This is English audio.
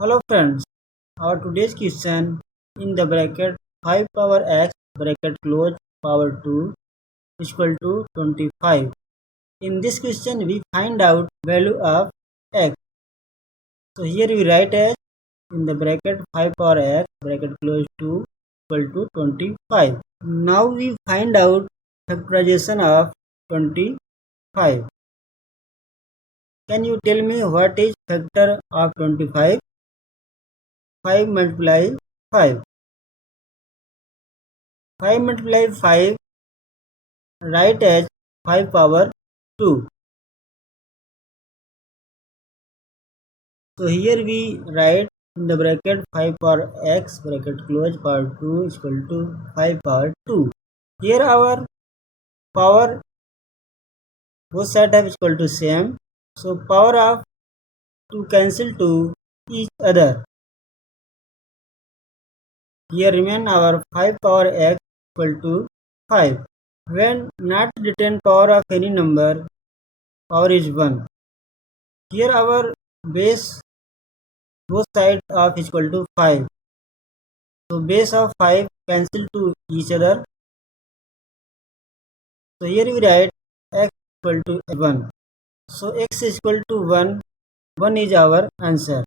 Hello friends, our today's question in the bracket 5 power x bracket close power 2 is equal to 25. In this question we find out value of x. So here we write as in the bracket 5 power x bracket close 2 equal to 25. Now we find out factorization of 25. Can you tell me what is factor of 25? 5 multiply 5. 5 multiply 5 write as 5 power 2. So here we write in the bracket 5 power x bracket close power 2 is equal to 5 power 2. Here our power both sides have equal to same. So power of 2 cancel to each other. Here remain our 5 power x equal to 5. When not written power of any number, power is 1. Here our base both sides of is equal to 5. So base of 5 cancel to each other. So here we write x equal to 1. So x is equal to 1. 1 is our answer.